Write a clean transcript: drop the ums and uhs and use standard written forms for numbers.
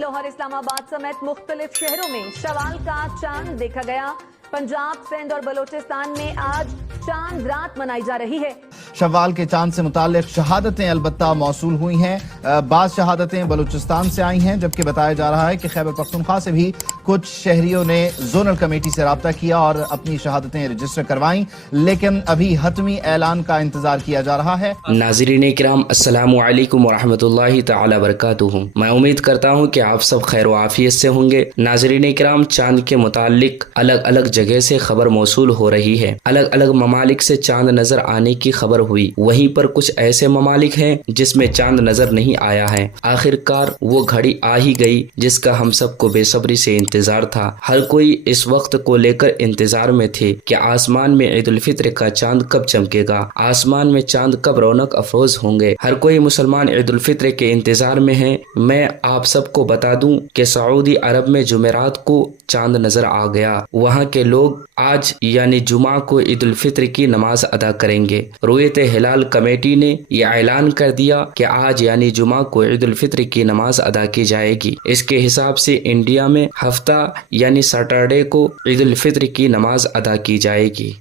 लाहौर इस्लामाबाद समेत मुख्तलिफ शहरों में शवाल का चांद देखा गया। पंजाब, सिंध और बलोचिस्तान में आज चांद रात मनाई जा रही है। शव्वाल के चांद से मुताल्लिक शहादतें अलबत्ता मौसूल हुई हैं। बाज़ शहादतें बलूचिस्तान से आई हैं, जबकि बताया जा रहा है कि खैबर पख्तूनख्वा से भी कुछ शहरियों ने जोनल कमेटी से रब्ता किया और अपनी शहादतें रजिस्टर करवाईं, लेकिन अभी हतमी ऐलान का इंतजार किया जा रहा है। नाज़रीन किराम, अस्सलामु अलैकुम वरहमतुल्लाहि तआला बरकातुहू। मैं उम्मीद करता हूँ कि आप सब खैर आफियत से होंगे। नाज़रीन किराम, चांद के मुताल्लिक अलग अलग जगह से खबर मौसूल हो रही है। अलग अलग ममालिक से चांद नजर आने की खबर हुई। वहीं पर कुछ ऐसे ममालिक हैं जिसमें चांद नजर नहीं आया है। आखिरकार वो घड़ी आ ही गई जिसका हम सबको बेसब्री से इंतजार था। हर कोई इस वक्त को लेकर इंतजार में थे कि आसमान में ईद उल फित्र का चांद कब चमकेगा, आसमान में चांद कब रौनक अफरोज होंगे। हर कोई मुसलमान ईद उल फित्र के इंतजार में है। मैं आप सबको बता दूं कि सऊदी अरब में जुमेरात को चांद नजर आ गया। वहाँ के लोग आज यानी जुमा को ईद उल फित्र की नमाज अदा करेंगे। रुयत हिलाल कमेटी ने यह ऐलान कर दिया कि आज यानी जुमा को ईद उल फित्र की नमाज अदा की जाएगी। इसके हिसाब से इंडिया में हफ्ता यानी सैटरडे को ईद उल फित्र की नमाज अदा की जाएगी।